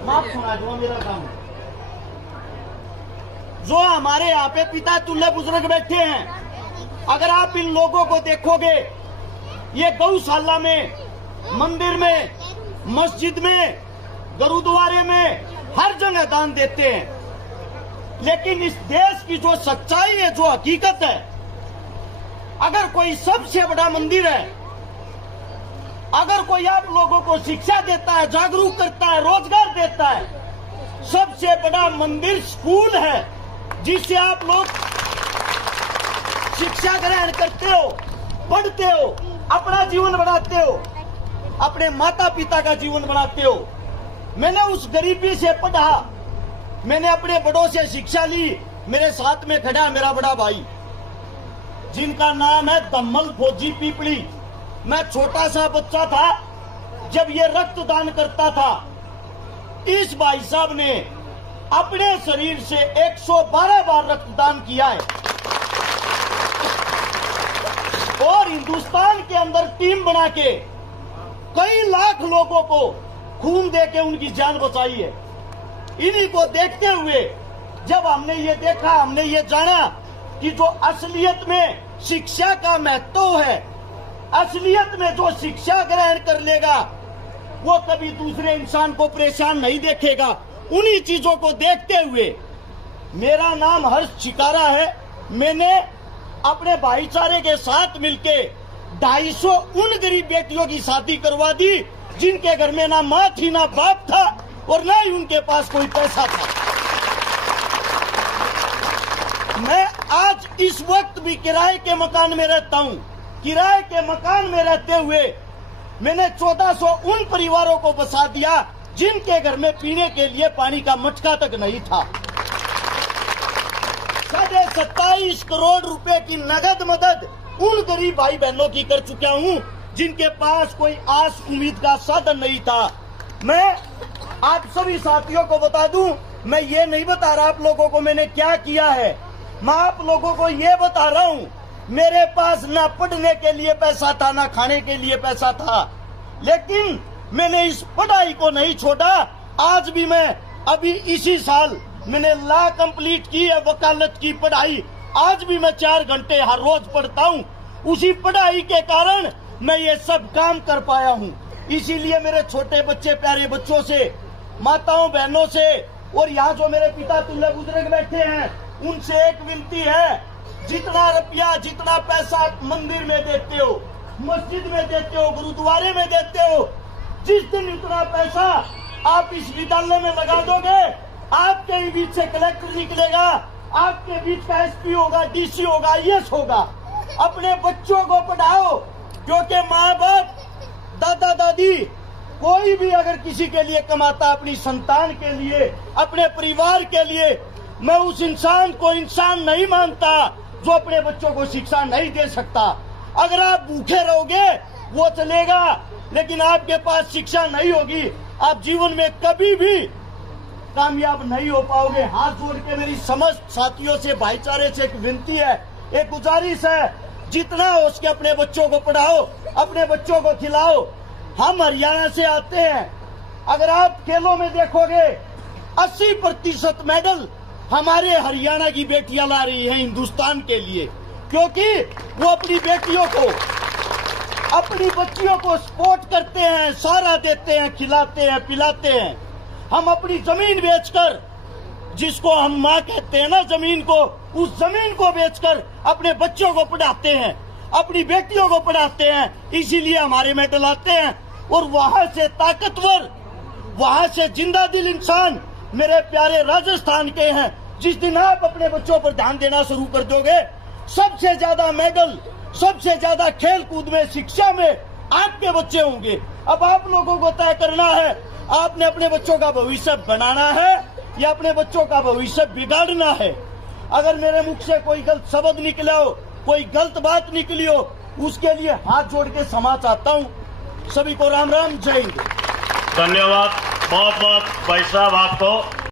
माफ सुना दो मेरा काम। जो हमारे यहाँ पे पिता तुल्य बुजुर्ग बैठे हैं, अगर आप इन लोगों को देखोगे, ये गौशाला में, मंदिर में, मस्जिद में, गुरुद्वारे में हर जगह दान देते हैं। लेकिन इस देश की जो सच्चाई है, जो हकीकत है, अगर कोई सबसे बड़ा मंदिर है, अगर कोई आप लोगों को शिक्षा देता है, जागरूक करता है, रोजगार देता है, सबसे बड़ा मंदिर स्कूल है, जिससे आप लोग शिक्षा ग्रहण करते हो, पढ़ते हो, अपना जीवन बढ़ाते हो, अपने माता पिता का जीवन बढ़ाते हो। मैंने उस गरीबी से पढ़ा, मैंने अपने बड़ों से शिक्षा ली। मेरे साथ में खड़ा मेरा बड़ा भाई, जिनका नाम है दम्मल फौजी पीपली। मैं छोटा सा बच्चा था जब ये रक्तदान करता था। इस भाई साहब ने अपने शरीर से 112 बार रक्तदान किया है और हिंदुस्तान के अंदर टीम बना के कई लाख लोगों को खून दे के उनकी जान बचाई है। इन्हीं को देखते हुए जब हमने ये देखा, हमने ये जाना कि जो असलियत में शिक्षा का महत्व है, असलियत में जो शिक्षा ग्रहण कर लेगा वो कभी दूसरे इंसान को परेशान नहीं देखेगा। उन्हीं चीजों को देखते हुए, मेरा नाम हर्ष चिकारा है, मैंने अपने भाईचारे के साथ मिलके 250 उन गरीब बेटियों की शादी करवा दी जिनके घर में ना माँ थी, ना बाप था और ना ही उनके पास कोई पैसा था। मैं आज इस वक्त भी किराए के मकान में रहता हूँ। किराए के मकान में रहते हुए मैंने 1400 उन परिवारों को बसा दिया जिनके घर में पीने के लिए पानी का मटका तक नहीं था। 27.5 करोड़ रुपए की नगद मदद उन गरीब भाई बहनों की कर चुका हूँ जिनके पास कोई आस उम्मीद का साधन नहीं था। मैं आप सभी साथियों को बता दूं, मैं ये नहीं बता रहा आप लोगों को मैंने क्या किया है, मैं आप लोगों को ये बता रहा हूँ मेरे पास ना पढ़ने के लिए पैसा था, ना खाने के लिए पैसा था, लेकिन मैंने इस पढ़ाई को नहीं छोड़ा। आज भी मैं अभी इसी साल मैंने लॉ कंप्लीट की है, वकालत की पढ़ाई। आज भी मैं 4 घंटे हर रोज पढ़ता हूँ। उसी पढ़ाई के कारण मैं ये सब काम कर पाया हूँ। इसीलिए मेरे छोटे बच्चे, प्यारे बच्चों से, माताओं बहनों से और यहाँ जो मेरे पिता तुल्य बुजुर्ग बैठे हैं उनसे एक विनती है, जितना रुपया, जितना पैसा मंदिर में देते हो, मस्जिद में देते हो, गुरुद्वारे में देते हो, जिस दिन इतना पैसा आप इस विद्यालय में लगा दोगे, आपके ही बीच से कलेक्टर निकलेगा, आपके बीच का एसपी होगा, डीसी होगा, आईएएस होगा। अपने बच्चों को पढ़ाओ, क्योंकि माँ बाप, दादा दादी, कोई भी अगर किसी के लिए कमाता, अपनी संतान के लिए, अपने परिवार के लिए, मैं उस इंसान को इंसान नहीं मानता जो अपने बच्चों को शिक्षा नहीं दे सकता। अगर आप भूखे रहोगे वो चलेगा, लेकिन आपके पास शिक्षा नहीं होगी, आप जीवन में कभी भी कामयाब नहीं हो पाओगे। हाथ जोड़ के मेरी समस्त साथियों से, भाईचारे से एक विनती है, एक गुजारिश है, जितना हो उसके अपने बच्चों को पढ़ाओ, अपने बच्चों को खिलाओ। हम हरियाणा से आते हैं, अगर आप खेलों में देखोगे 80% मेडल हमारे हरियाणा की बेटियां ला रही हैं हिंदुस्तान के लिए, क्योंकि वो अपनी बेटियों को, अपनी बच्चियों को सपोर्ट करते हैं, सहारा देते हैं, खिलाते हैं, पिलाते हैं। हम अपनी जमीन बेचकर, जिसको हम माँ कहते हैं ना जमीन को, उस जमीन को बेचकर अपने बच्चों को पढ़ाते हैं, अपनी बेटियों को पढ़ाते हैं। इसीलिए हमारे मेडल आते हैं। और वहां से ताकतवर, वहां से जिंदा दिल इंसान मेरे प्यारे राजस्थान के हैं। जिस दिन आप अपने बच्चों पर ध्यान देना शुरू कर दोगे, सबसे ज्यादा मेडल, सबसे ज्यादा खेल कूद में, शिक्षा में आपके बच्चे होंगे। अब आप लोगों को तय करना है, आपने अपने बच्चों का भविष्य बनाना है या अपने बच्चों का भविष्य बिगाड़ना है। अगर मेरे मुख से कोई गलत शब्द निकला हो, कोई गलत बात निकली हो, उसके लिए हाथ जोड़ के क्षमा चाहता हूँ। सभी को राम राम, जय हिंद। धन्यवाद बहुत बहुत भाई साहब आपको।